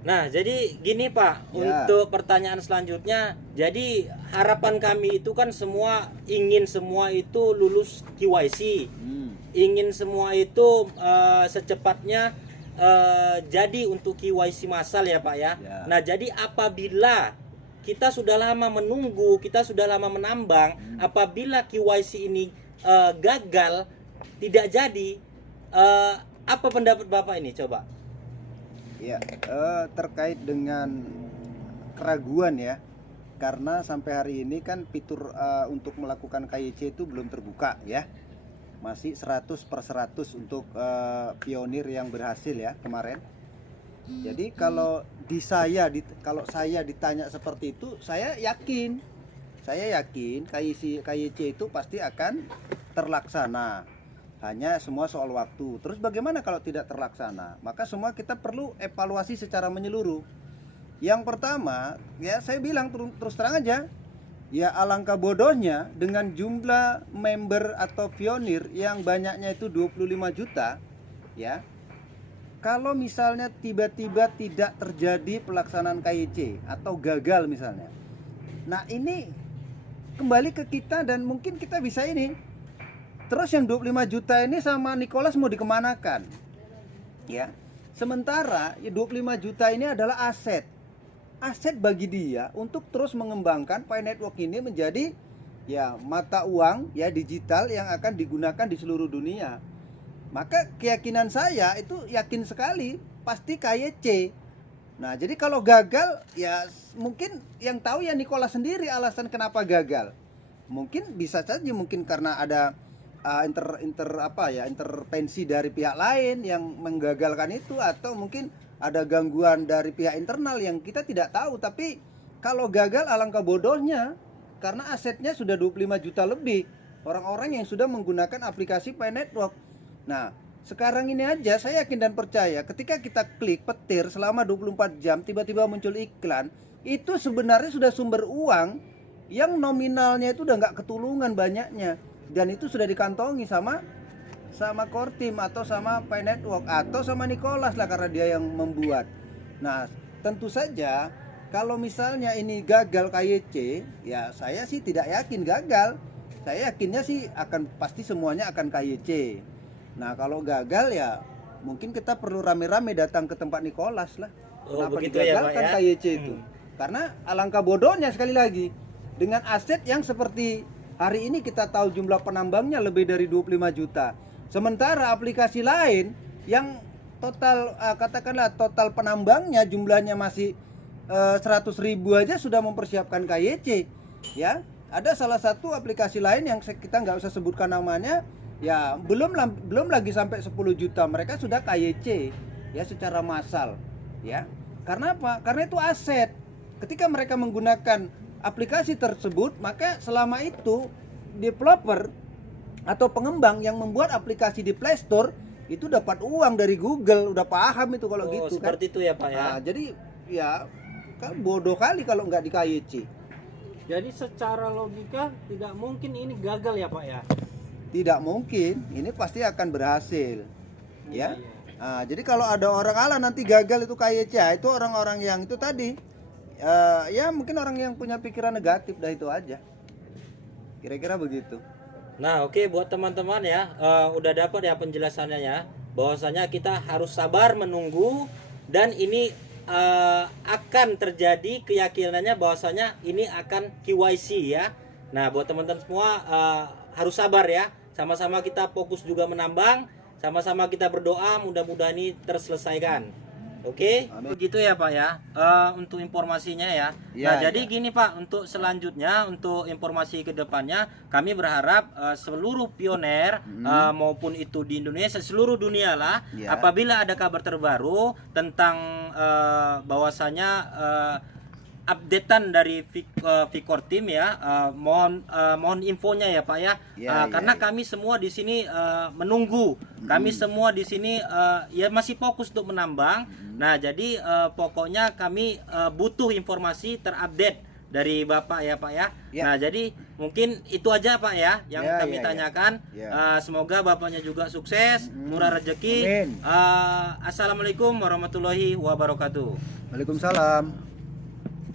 Nah, jadi gini Pak, Ya. untuk pertanyaan selanjutnya, jadi harapan kami itu kan ingin semua itu lulus KYC, Hmm. ingin semua itu secepatnya jadi untuk KYC massal ya Pak ya. Ya. Nah, jadi apabila kita sudah lama menunggu, kita sudah lama menambang, apabila KYC ini gagal, tidak jadi, apa pendapat Bapak ini coba? Ya, terkait dengan keraguan ya, karena sampai hari ini kan fitur untuk melakukan KYC itu belum terbuka ya, masih 100/100 untuk pionir yang berhasil ya kemarin. Jadi kalau kalau saya ditanya seperti itu, saya yakin KYC itu pasti akan terlaksana. Hanya semua soal waktu. Terus bagaimana kalau tidak terlaksana? Maka semua kita perlu evaluasi secara menyeluruh. Yang pertama, ya saya bilang terus terang aja, ya alangkah bodohnya dengan jumlah member atau pionir yang banyaknya itu 25 juta, ya. Kalau misalnya tiba-tiba tidak terjadi pelaksanaan KYC atau gagal misalnya. Nah, ini kembali ke kita dan mungkin kita bisa ini. Terus yang 25 juta ini sama Nicholas mau dikemanakan? Ya. Sementara ya 25 juta ini adalah aset. Aset bagi dia untuk terus mengembangkan Pi Network ini menjadi ya mata uang ya digital yang akan digunakan di seluruh dunia. Maka keyakinan saya itu yakin sekali pasti KYC. Nah, jadi kalau gagal ya mungkin yang tahu ya Nicholas sendiri alasan kenapa gagal. Mungkin bisa saja mungkin karena ada intervensi dari pihak lain yang menggagalkan itu, atau mungkin ada gangguan dari pihak internal yang kita tidak tahu. Tapi kalau gagal alangkah bodohnya karena asetnya sudah 25 juta lebih orang-orang yang sudah menggunakan aplikasi Pi Network. Nah, sekarang ini aja saya yakin dan percaya ketika kita klik petir selama 24 jam tiba-tiba muncul iklan, itu sebenarnya sudah sumber uang yang nominalnya itu udah nggak ketulungan banyaknya, dan itu sudah dikantongi sama core team atau sama Pi Network atau sama Nicholas lah karena dia yang membuat. Nah, tentu saja kalau misalnya ini gagal KYC, ya saya sih tidak yakin gagal. Saya yakinnya sih pasti semuanya akan KYC. Nah, kalau gagal ya mungkin kita perlu rame-rame datang ke tempat Nicholas lah. Oh, Kenapa begitu ya, Pak, digagalkan ya? KYC itu? Karena alangkah bodohnya sekali lagi dengan aset yang seperti hari ini kita tahu jumlah penambangnya lebih dari 25 juta. Sementara aplikasi lain yang katakanlah total penambangnya jumlahnya masih 100.000 aja sudah mempersiapkan KYC. Ya, ada salah satu aplikasi lain yang kita nggak usah sebutkan namanya, ya belum lagi sampai 10 juta mereka sudah KYC ya secara massal. Ya. Karena apa? Karena itu aset. Ketika mereka menggunakan aplikasi tersebut, maka selama itu developer atau pengembang yang membuat aplikasi di Play Store itu dapat uang dari Google. Udah paham itu kalau gitu kan. Seperti itu ya Pak ya. Nah, jadi ya kan bodoh kali kalau nggak di KYC. Jadi secara logika tidak mungkin ini gagal ya Pak ya? Tidak mungkin, ini pasti akan berhasil. Ya. Iya. Nah, jadi kalau ada orang nanti gagal itu KYC, itu orang-orang yang itu tadi ya mungkin orang yang punya pikiran negatif, dah itu aja. Kira-kira begitu. Nah, oke, buat teman-teman ya, udah dapat ya penjelasannya ya, bahwasanya kita harus sabar menunggu dan ini akan terjadi, keyakinannya bahwasanya ini akan KYC ya. Nah, buat teman-teman semua harus sabar ya. Sama-sama kita fokus juga menambang, sama-sama kita berdoa mudah-mudahan ini terselesaikan. Oke, begitu ya Pak ya, untuk informasinya ya. Nah, jadi gini Pak, untuk selanjutnya, untuk informasi ke depannya, kami berharap seluruh pioner maupun itu di Indonesia, seluruh dunia lah, apabila ada kabar terbaru tentang bahwasanya updatean dari Vicor Team ya, mohon infonya ya Pak ya, karena kami semua di sini menunggu, kami semua di sini ya masih fokus untuk menambang. Nah, jadi pokoknya kami butuh informasi terupdate dari Bapak ya Pak ya. Ya. Nah jadi mungkin itu aja Pak ya yang Ya, kami ya, ya. tanyakan. Ya. Semoga Bapaknya juga sukses, murah rezeki. Amin. Assalamualaikum warahmatullahi wabarakatuh. Waalaikumsalam.